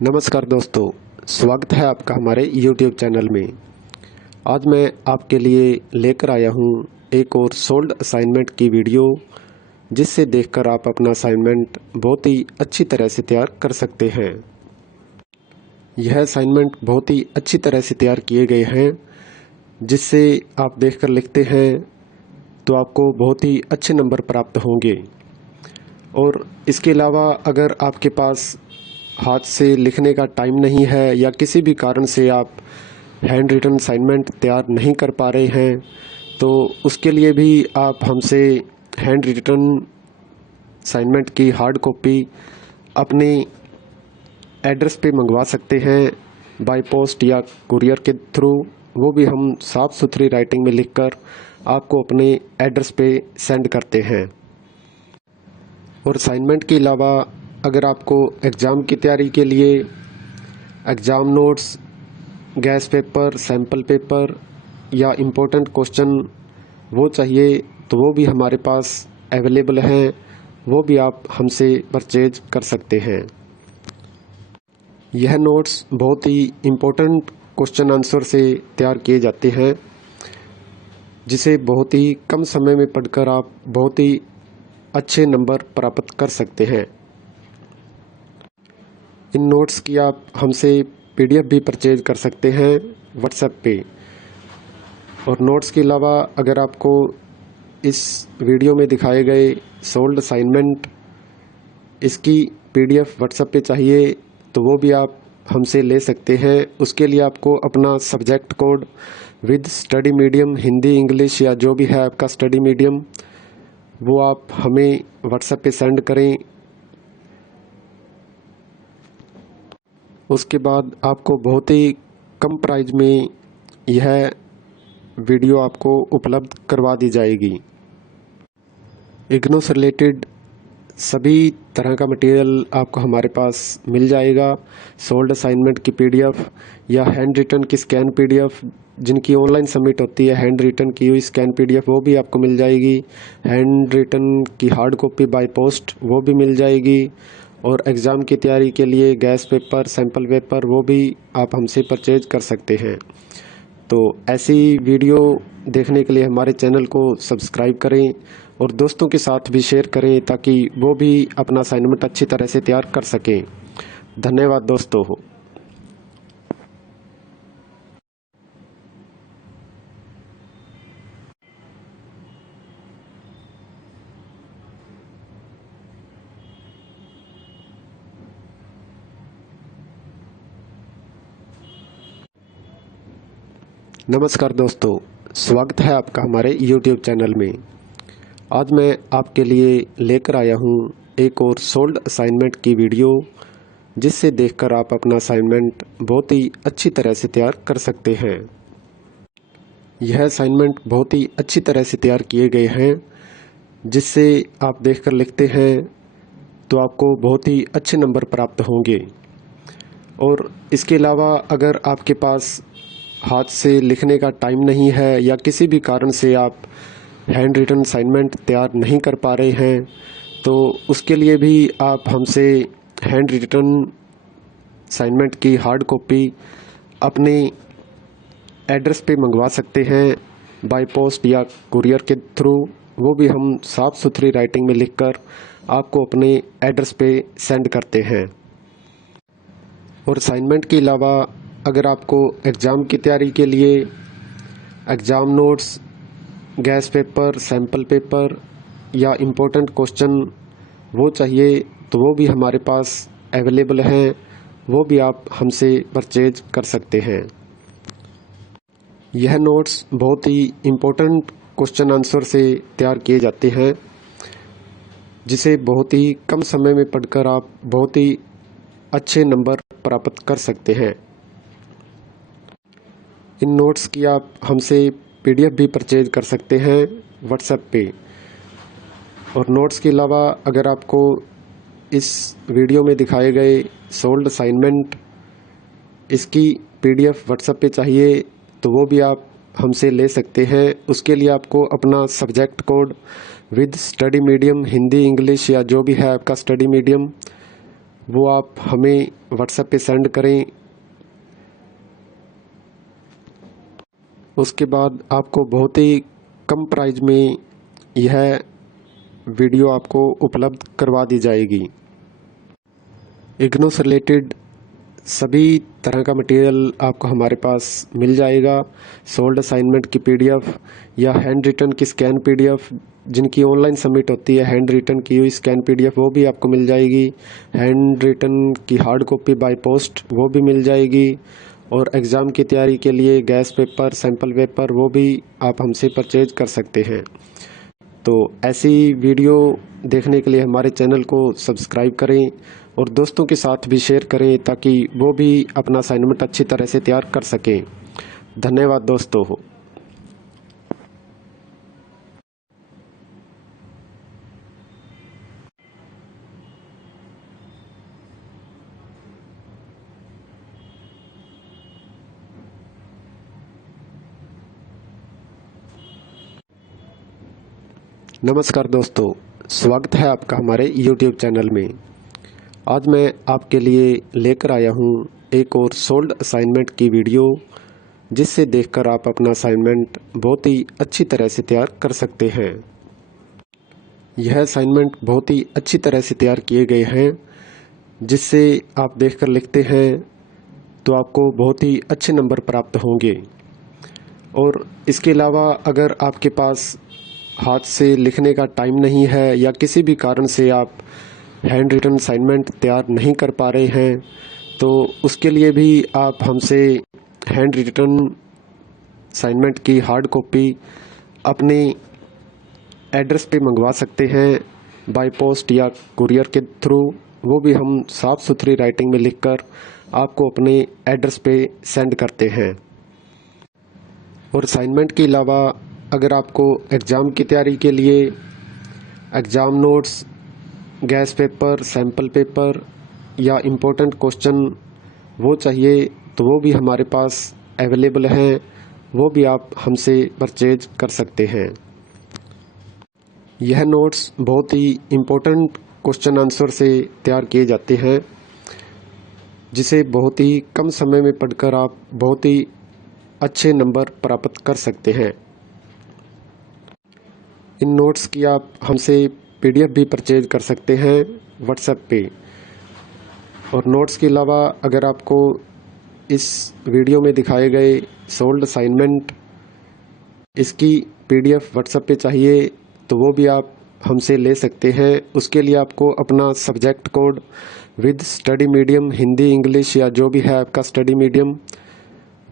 नमस्कार दोस्तों, स्वागत है आपका हमारे YouTube चैनल में। आज मैं आपके लिए लेकर आया हूँ एक और सोल्ड असाइनमेंट की वीडियो, जिससे देखकर आप अपना असाइनमेंट बहुत ही अच्छी तरह से तैयार कर सकते हैं। यह असाइनमेंट बहुत ही अच्छी तरह से तैयार किए गए हैं, जिससे आप देखकर लिखते हैं तो आपको बहुत ही अच्छे नंबर प्राप्त होंगे। और इसके अलावा अगर आपके पास हाथ से लिखने का टाइम नहीं है या किसी भी कारण से आप हैंड रिटन असाइनमेंट तैयार नहीं कर पा रहे हैं, तो उसके लिए भी आप हमसे हैंड रिटन असाइनमेंट की हार्ड कॉपी अपने एड्रेस पे मंगवा सकते हैं, बाय पोस्ट या कुरियर के थ्रू। वो भी हम साफ़ सुथरी राइटिंग में लिखकर आपको अपने एड्रेस पे सेंड करते हैं। और असाइनमेंट के अलावा अगर आपको एग्ज़ाम की तैयारी के लिए exam notes, gas paper, sample paper या इम्पोर्टेंट क्वेश्चन वो चाहिए, तो वो भी हमारे पास अवेलेबल हैं। वो भी आप हमसे परचेज कर सकते हैं। यह नोट्स बहुत ही इम्पोर्टेंट क्वेश्चन आंसर से तैयार किए जाते हैं, जिसे बहुत ही कम समय में पढ़कर आप बहुत ही अच्छे नंबर प्राप्त कर सकते हैं। इन नोट्स की आप हमसे PDF भी परचेज कर सकते हैं व्हाट्सएप पे। और नोट्स के अलावा अगर आपको इस वीडियो में दिखाए गए सोल्ड असाइनमेंट इसकी PDF व्हाट्सएप पे चाहिए, तो वो भी आप हमसे ले सकते हैं। उसके लिए आपको अपना subject code with study medium, Hindi, English या जो भी है आपका स्टडी मीडियम, वो आप हमें व्हाट्सएप पे सेंड करें। उसके बाद आपको बहुत ही कम प्राइस में यह वीडियो आपको उपलब्ध करवा दी जाएगी। इग्नू से रिलेटेड सभी तरह का मटेरियल आपको हमारे पास मिल जाएगा। सोल्ड असाइनमेंट की PDF या हैंड रिटन की स्कैन PDF, जिनकी ऑनलाइन सबमिट होती है, हैंड रिटन की हुई स्कैन PDF वो भी आपको मिल जाएगी। हैंड रिटन की हार्ड कॉपी बाय पोस्ट वो भी मिल जाएगी। और एग्ज़ाम की तैयारी के लिए गैस पेपर, सैम्पल पेपर वो भी आप हमसे परचेज कर सकते हैं। तो ऐसी वीडियो देखने के लिए हमारे चैनल को सब्सक्राइब करें और दोस्तों के साथ भी शेयर करें, ताकि वो भी अपना असाइनमेंट अच्छी तरह से तैयार कर सकें। धन्यवाद दोस्तों। नमस्कार दोस्तों, स्वागत है आपका हमारे YouTube चैनल में। आज मैं आपके लिए लेकर आया हूँ एक और सोल्ड असाइनमेंट की वीडियो, जिससे देखकर आप अपना असाइनमेंट बहुत ही अच्छी तरह से तैयार कर सकते हैं। यह असाइनमेंट बहुत ही अच्छी तरह से तैयार किए गए हैं, जिससे आप देखकर लिखते हैं तो आपको बहुत ही अच्छे नंबर प्राप्त होंगे। और इसके अलावा अगर आपके पास हाथ से लिखने का टाइम नहीं है या किसी भी कारण से आप हैंड रिटन असाइनमेंट तैयार नहीं कर पा रहे हैं, तो उसके लिए भी आप हमसे हैंड रिटन असाइनमेंट की हार्ड कॉपी अपने एड्रेस पे मंगवा सकते हैं, बाय पोस्ट या कुरियर के थ्रू। वो भी हम साफ़ सुथरी राइटिंग में लिखकर आपको अपने एड्रेस पे सेंड करते हैं। और असाइनमेंट के अलावा अगर आपको एग्ज़ाम की तैयारी के लिए exam notes, gas paper, sample paper या इम्पोर्टेंट क्वेश्चन वो चाहिए, तो वो भी हमारे पास अवेलेबल हैं। वो भी आप हमसे परचेज कर सकते हैं। यह नोट्स बहुत ही इम्पोर्टेंट क्वेश्चन आंसर से तैयार किए जाते हैं, जिसे बहुत ही कम समय में पढ़कर आप बहुत ही अच्छे नंबर प्राप्त कर सकते हैं। इन नोट्स की आप हमसे PDF भी परचेज कर सकते हैं व्हाट्सएप पे। और नोट्स के अलावा अगर आपको इस वीडियो में दिखाए गए सोल्ड असाइनमेंट इसकी PDF व्हाट्सएप पे चाहिए, तो वो भी आप हमसे ले सकते हैं। उसके लिए आपको अपना subject code with study medium, Hindi, English या जो भी है आपका स्टडी मीडियम, वो आप हमें व्हाट्सएप पे सेंड करें। उसके बाद आपको बहुत ही कम प्राइस में यह वीडियो आपको उपलब्ध करवा दी जाएगी। इग्नू से रिलेटेड सभी तरह का मटेरियल आपको हमारे पास मिल जाएगा। सोल्ड असाइनमेंट की पीडीएफ या हैंड रिटन की स्कैन पीडीएफ, जिनकी ऑनलाइन सबमिट होती है, हैंड रिटन की हुई स्कैन पीडीएफ वो भी आपको मिल जाएगी। हैंड रिटन की हार्ड कॉपी बाय पोस्ट वो भी मिल जाएगी। और एग्ज़ाम की तैयारी के लिए गैस पेपर, सैम्पल पेपर वो भी आप हमसे परचेज कर सकते हैं। तो ऐसी वीडियो देखने के लिए हमारे चैनल को सब्सक्राइब करें और दोस्तों के साथ भी शेयर करें ताकि वो भी अपना असाइनमेंट अच्छी तरह से तैयार कर सकें। धन्यवाद दोस्तों। नमस्कार दोस्तों, स्वागत है आपका हमारे YouTube चैनल में। आज मैं आपके लिए लेकर आया हूँ एक और सोल्ड असाइनमेंट की वीडियो, जिससे देखकर आप अपना असाइनमेंट बहुत ही अच्छी तरह से तैयार कर सकते हैं। यह असाइनमेंट बहुत ही अच्छी तरह से तैयार किए गए हैं, जिससे आप देखकर लिखते हैं तो आपको बहुत ही अच्छे नंबर प्राप्त होंगे। और इसके अलावा अगर आपके पास हाथ से लिखने का टाइम नहीं है या किसी भी कारण से आप हैंड रिटन असाइनमेंट तैयार नहीं कर पा रहे हैं, तो उसके लिए भी आप हमसे हैंड रिटन असाइनमेंट की हार्ड कॉपी अपने एड्रेस पे मंगवा सकते हैं, बाय पोस्ट या कुरियर के थ्रू। वो भी हम साफ़ सुथरी राइटिंग में लिखकर आपको अपने एड्रेस पे सेंड करते हैं। और असाइनमेंट के अलावा अगर आपको एग्ज़ाम की तैयारी के लिए exam notes, gas paper, sample paper या इम्पोर्टेंट क्वेश्चन वो चाहिए, तो वो भी हमारे पास अवेलेबल हैं। वो भी आप हमसे परचेज कर सकते हैं। यह नोट्स बहुत ही इम्पोर्टेंट क्वेश्चन आंसर से तैयार किए जाते हैं, जिसे बहुत ही कम समय में पढ़कर आप बहुत ही अच्छे नंबर प्राप्त कर सकते हैं। इन नोट्स की आप हमसे पीडीएफ भी परचेज कर सकते हैं व्हाट्सएप पे। और नोट्स के अलावा अगर आपको इस वीडियो में दिखाए गए सोल्ड असाइनमेंट इसकी पीडीएफ व्हाट्सएप पे चाहिए, तो वो भी आप हमसे ले सकते हैं। उसके लिए आपको अपना subject code with study medium, Hindi, English या जो भी है आपका स्टडी मीडियम,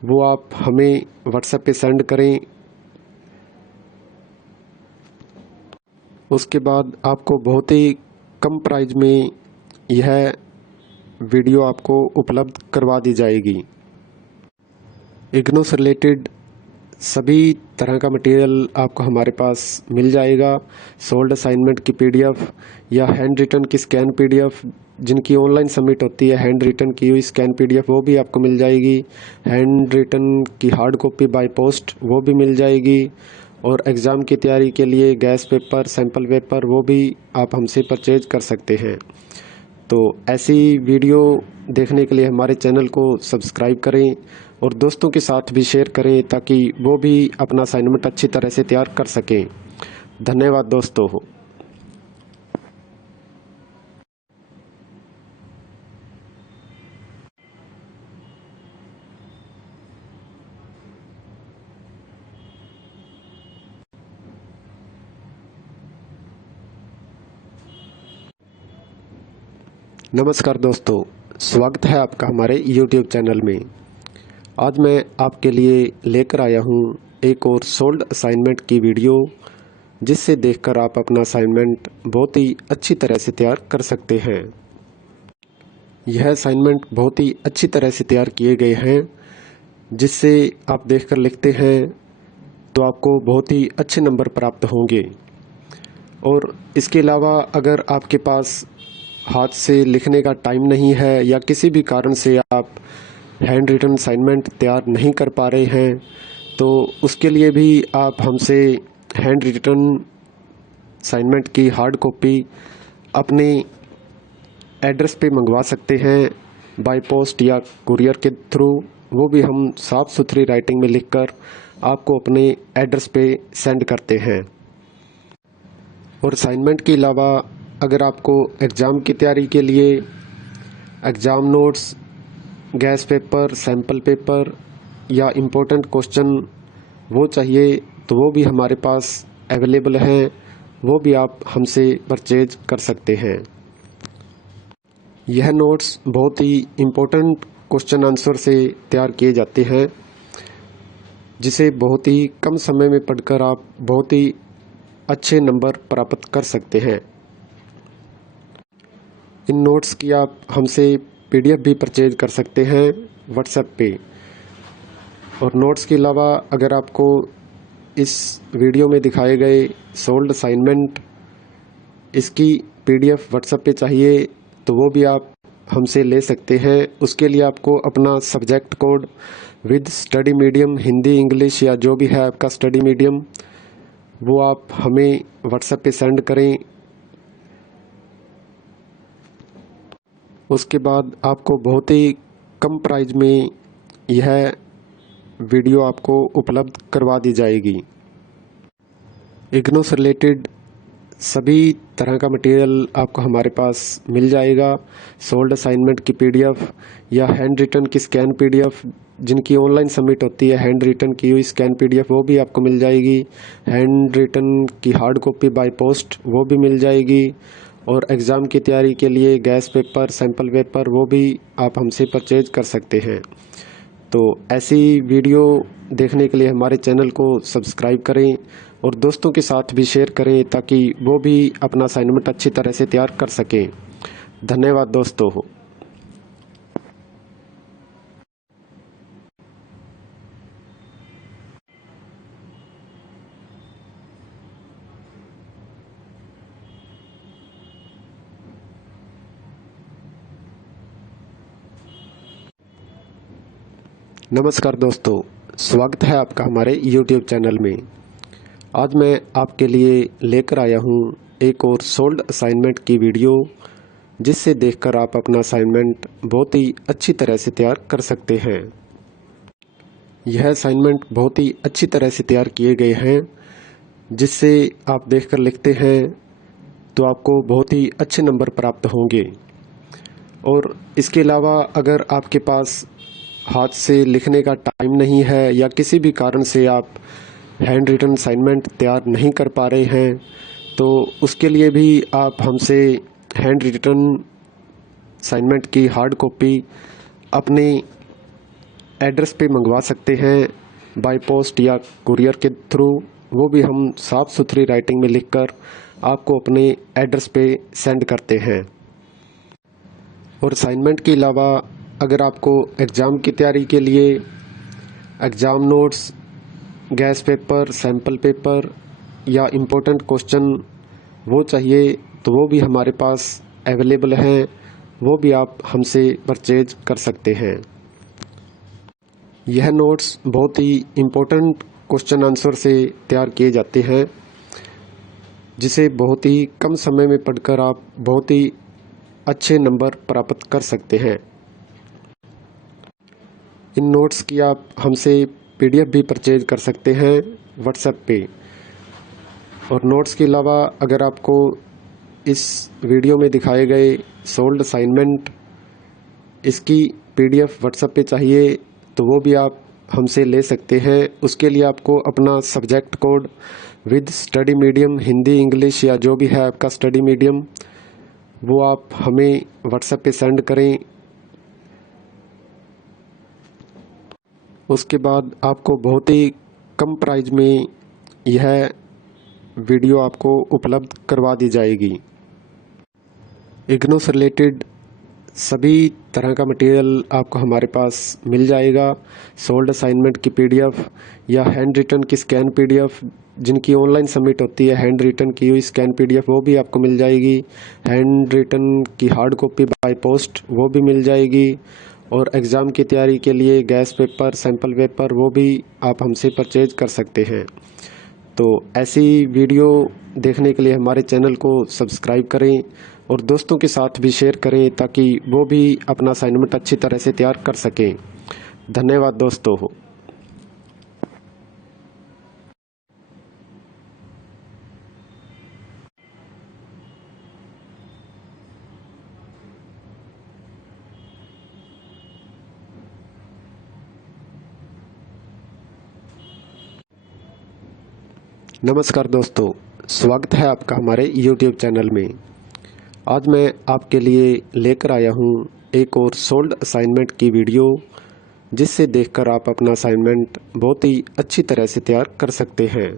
वो आप हमें व्हाट्सएप पे सेंड करें। उसके बाद आपको बहुत ही कम प्राइस में यह वीडियो आपको उपलब्ध करवा दी जाएगी। इग्नू से रिलेटेड सभी तरह का मटेरियल आपको हमारे पास मिल जाएगा। सोल्ड असाइनमेंट की पीडीएफ या हैंड रिटन की स्कैन पीडीएफ, जिनकी ऑनलाइन सबमिट होती है, हैंड रिटन की हुई स्कैन पीडीएफ वो भी आपको मिल जाएगी। हैंड रिटन की हार्ड कॉपी बाय पोस्ट वो भी मिल जाएगी। और एग्ज़ाम की तैयारी के लिए गैस पेपर, सैम्पल पेपर वो भी आप हमसे परचेज कर सकते हैं। तो ऐसी वीडियो देखने के लिए हमारे चैनल को सब्सक्राइब करें और दोस्तों के साथ भी शेयर करें ताकि वो भी अपना असाइनमेंट अच्छी तरह से तैयार कर सकें। धन्यवाद दोस्तों। नमस्कार दोस्तों, स्वागत है आपका हमारे YouTube चैनल में। आज मैं आपके लिए लेकर आया हूँ एक और सोल्ड असाइनमेंट की वीडियो, जिससे देखकर आप अपना असाइनमेंट बहुत ही अच्छी तरह से तैयार कर सकते हैं। यह असाइनमेंट बहुत ही अच्छी तरह से तैयार किए गए हैं, जिससे आप देखकर लिखते हैं तो आपको बहुत ही अच्छे नंबर प्राप्त होंगे। और इसके अलावा अगर आपके पास हाथ से लिखने का टाइम नहीं है या किसी भी कारण से आप हैंड रिटन असाइनमेंट तैयार नहीं कर पा रहे हैं, तो उसके लिए भी आप हमसे हैंड रिटन असाइनमेंट की हार्ड कॉपी अपने एड्रेस पे मंगवा सकते हैं बाय पोस्ट या कुरियर के थ्रू, वो भी हम साफ़ सुथरी राइटिंग में लिखकर आपको अपने एड्रेस पे सेंड करते हैं। और असाइनमेंट के अलावा अगर आपको एग्ज़ाम की तैयारी के लिए exam notes, gas paper, sample paper या इम्पोर्टेंट क्वेश्चन वो चाहिए तो वो भी हमारे पास अवेलेबल हैं, वो भी आप हमसे परचेज कर सकते हैं। यह नोट्स बहुत ही इम्पोर्टेंट क्वेश्चन आंसर से तैयार किए जाते हैं, जिसे बहुत ही कम समय में पढ़कर आप बहुत ही अच्छे नंबर प्राप्त कर सकते हैं। इन नोट्स की आप हमसे PDF भी परचेज कर सकते हैं व्हाट्सएप पे। और नोट्स के अलावा अगर आपको इस वीडियो में दिखाए गए सोल्ड असाइनमेंट इसकी PDF व्हाट्सएप पे चाहिए तो वो भी आप हमसे ले सकते हैं। उसके लिए आपको अपना subject code with study medium, Hindi, English या जो भी है आपका स्टडी मीडियम, वो आप हमें व्हाट्सएप पे सेंड करें। उसके बाद आपको बहुत ही कम प्राइस में यह वीडियो आपको उपलब्ध करवा दी जाएगी। इग्नू से रिलेटेड सभी तरह का मटेरियल आपको हमारे पास मिल जाएगा। सोल्ड असाइनमेंट की PDF या हैंड रिटन की स्कैन PDF, जिनकी ऑनलाइन सबमिट होती है हैंड रिटन की हुई स्कैन PDF, वो भी आपको मिल जाएगी। हैंड रिटन की हार्ड कॉपी बाय पोस्ट वो भी मिल जाएगी। और एग्ज़ाम की तैयारी के लिए गैस पेपर, सैम्पल पेपर वो भी आप हमसे परचेज कर सकते हैं। तो ऐसी वीडियो देखने के लिए हमारे चैनल को सब्सक्राइब करें और दोस्तों के साथ भी शेयर करें ताकि वो भी अपना असाइनमेंट अच्छी तरह से तैयार कर सकें। धन्यवाद दोस्तों। नमस्कार दोस्तों, स्वागत है आपका हमारे YouTube चैनल में। आज मैं आपके लिए लेकर आया हूँ एक और सोल्ड असाइनमेंट की वीडियो, जिससे देखकर आप अपना असाइनमेंट बहुत ही अच्छी तरह से तैयार कर सकते हैं। यह असाइनमेंट बहुत ही अच्छी तरह से तैयार किए गए हैं, जिससे आप देखकर लिखते हैं तो आपको बहुत ही अच्छे नंबर प्राप्त होंगे। और इसके अलावा अगर आपके पास हाथ से लिखने का टाइम नहीं है या किसी भी कारण से आप हैंड रिटन असाइनमेंट तैयार नहीं कर पा रहे हैं, तो उसके लिए भी आप हमसे हैंड रिटन असाइनमेंट की हार्ड कॉपी अपने एड्रेस पे मंगवा सकते हैं बाय पोस्ट या कुरियर के थ्रू, वो भी हम साफ़ सुथरी राइटिंग में लिखकर आपको अपने एड्रेस पे सेंड करते हैं। और असाइनमेंट के अलावा अगर आपको एग्ज़ाम की तैयारी के लिए exam notes, gas paper, sample paper या इम्पोर्टेंट क्वेश्चन वो चाहिए तो वो भी हमारे पास अवेलेबल हैं, वो भी आप हमसे परचेज कर सकते हैं। यह नोट्स बहुत ही इम्पोर्टेंट क्वेश्चन आंसर से तैयार किए जाते हैं, जिसे बहुत ही कम समय में पढ़कर आप बहुत ही अच्छे नंबर प्राप्त कर सकते हैं। इन नोट्स की आप हमसे PDF भी परचेज कर सकते हैं व्हाट्सएप पे। और नोट्स के अलावा अगर आपको इस वीडियो में दिखाए गए सोल्ड असाइनमेंट इसकी PDF व्हाट्सएप पे चाहिए तो वो भी आप हमसे ले सकते हैं। उसके लिए आपको अपना subject code with study medium, Hindi, English या जो भी है आपका स्टडी मीडियम, वो आप हमें व्हाट्सएप पे सेंड करें। उसके बाद आपको बहुत ही कम प्राइस में यह वीडियो आपको उपलब्ध करवा दी जाएगी। इग्नू से रिलेटेड सभी तरह का मटेरियल आपको हमारे पास मिल जाएगा। सोल्ड असाइनमेंट की PDF या हैंड रिटन की स्कैन PDF, जिनकी ऑनलाइन सबमिट होती है हैंड रिटन की हुई स्कैन PDF, वो भी आपको मिल जाएगी। हैंड रिटन की हार्ड कॉपी बाय पोस्ट वो भी मिल जाएगी। और एग्ज़ाम की तैयारी के लिए गैस पेपर, सैम्पल पेपर वो भी आप हमसे परचेज कर सकते हैं। तो ऐसी वीडियो देखने के लिए हमारे चैनल को सब्सक्राइब करें और दोस्तों के साथ भी शेयर करें ताकि वो भी अपना असाइनमेंट अच्छी तरह से तैयार कर सकें। धन्यवाद दोस्तों। नमस्कार दोस्तों, स्वागत है आपका हमारे YouTube चैनल में। आज मैं आपके लिए लेकर आया हूँ एक और सोल्ड असाइनमेंट की वीडियो, जिससे देखकर आप अपना असाइनमेंट बहुत ही अच्छी तरह से तैयार कर सकते हैं।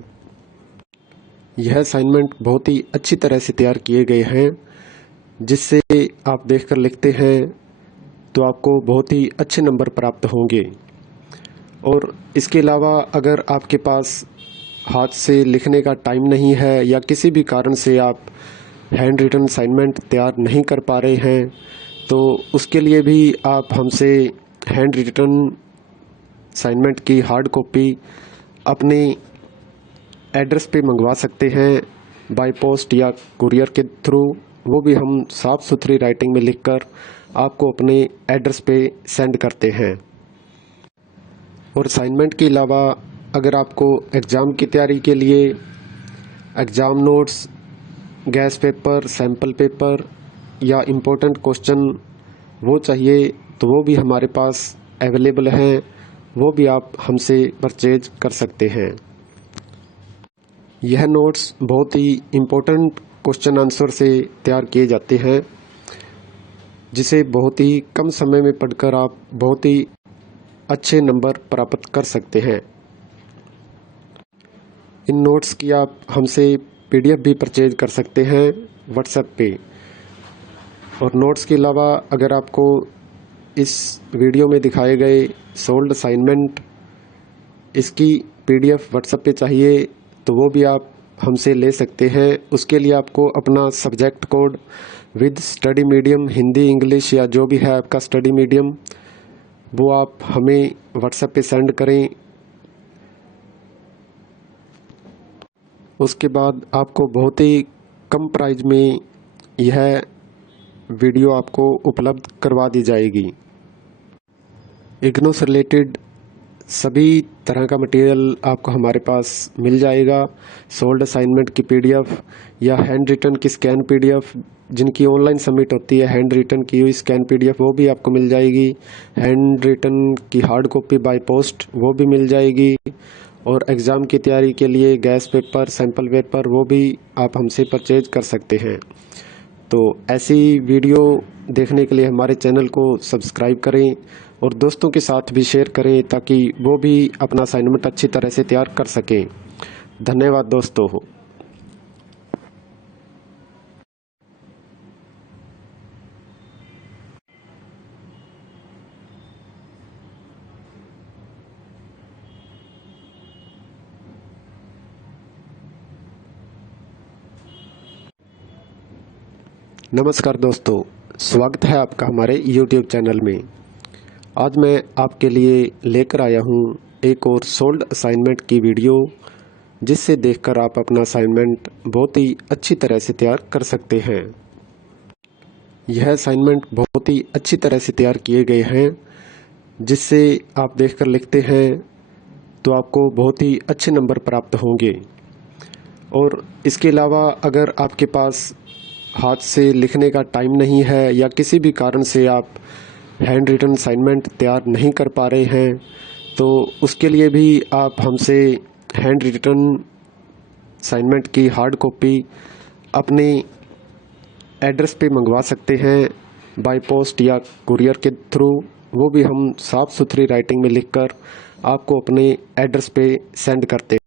यह असाइनमेंट बहुत ही अच्छी तरह से तैयार किए गए हैं, जिससे आप देखकर लिखते हैं तो आपको बहुत ही अच्छे नंबर प्राप्त होंगे। और इसके अलावा अगर आपके पास हाथ से लिखने का टाइम नहीं है या किसी भी कारण से आप हैंड रिटन असाइनमेंट तैयार नहीं कर पा रहे हैं, तो उसके लिए भी आप हमसे हैंड रिटन असाइनमेंट की हार्ड कॉपी अपने एड्रेस पे मंगवा सकते हैं, बाय पोस्ट या कुरियर के थ्रू। वो भी हम साफ़ सुथरी राइटिंग में लिखकर आपको अपने एड्रेस पे सेंड करते हैं। और असाइनमेंट के अलावा अगर आपको एग्ज़ाम की तैयारी के लिए exam notes, gas paper, sample paper या इम्पोर्टेंट क्वेश्चन वो चाहिए, तो वो भी हमारे पास अवेलेबल हैं। वो भी आप हमसे परचेज कर सकते हैं। यह नोट्स बहुत ही इम्पोर्टेंट क्वेश्चन आंसर से तैयार किए जाते हैं, जिसे बहुत ही कम समय में पढ़कर आप बहुत ही अच्छे नंबर प्राप्त कर सकते हैं। इन नोट्स की आप हमसे PDF भी परचेज कर सकते हैं व्हाट्सएप पे। और नोट्स के अलावा अगर आपको इस वीडियो में दिखाए गए सोल्ड असाइनमेंट इसकी PDF व्हाट्सएप पे चाहिए, तो वो भी आप हमसे ले सकते हैं। उसके लिए आपको अपना subject code with study medium, Hindi, English या जो भी है आपका स्टडी मीडियम, वो आप हमें व्हाट्सएप पे सेंड करें। उसके बाद आपको बहुत ही कम प्राइस में यह वीडियो आपको उपलब्ध करवा दी जाएगी। इग्नू से रिलेटेड सभी तरह का मटेरियल आपको हमारे पास मिल जाएगा। सोल्ड असाइनमेंट की PDF या हैंड रिटन की स्कैन PDF, जिनकी ऑनलाइन सबमिट होती है, हैंड रिटन की हुई स्कैन PDF वो भी आपको मिल जाएगी। हैंड रिटन की हार्ड कॉपी बाय पोस्ट वो भी मिल जाएगी। और एग्ज़ाम की तैयारी के लिए गैस पेपर, सैम्पल पेपर वो भी आप हमसे परचेज कर सकते हैं। तो ऐसी वीडियो देखने के लिए हमारे चैनल को सब्सक्राइब करें और दोस्तों के साथ भी शेयर करें ताकि वो भी अपना असाइनमेंट अच्छी तरह से तैयार कर सकें। धन्यवाद दोस्तों। नमस्कार दोस्तों, स्वागत है आपका हमारे YouTube चैनल में। आज मैं आपके लिए लेकर आया हूँ एक और सोल्ड असाइनमेंट की वीडियो, जिससे देखकर आप अपना असाइनमेंट बहुत ही अच्छी तरह से तैयार कर सकते हैं। यह असाइनमेंट बहुत ही अच्छी तरह से तैयार किए गए हैं, जिससे आप देखकर लिखते हैं तो आपको बहुत ही अच्छे नंबर प्राप्त होंगे। और इसके अलावा अगर आपके पास हाथ से लिखने का टाइम नहीं है या किसी भी कारण से आप हैंड रिटन असाइनमेंट तैयार नहीं कर पा रहे हैं, तो उसके लिए भी आप हमसे हैंड रिटन असाइनमेंट की हार्ड कॉपी अपने एड्रेस पे मंगवा सकते हैं, बाय पोस्ट या कुरियर के थ्रू। वो भी हम साफ़ सुथरी राइटिंग में लिखकर आपको अपने एड्रेस पे सेंड करते हैं।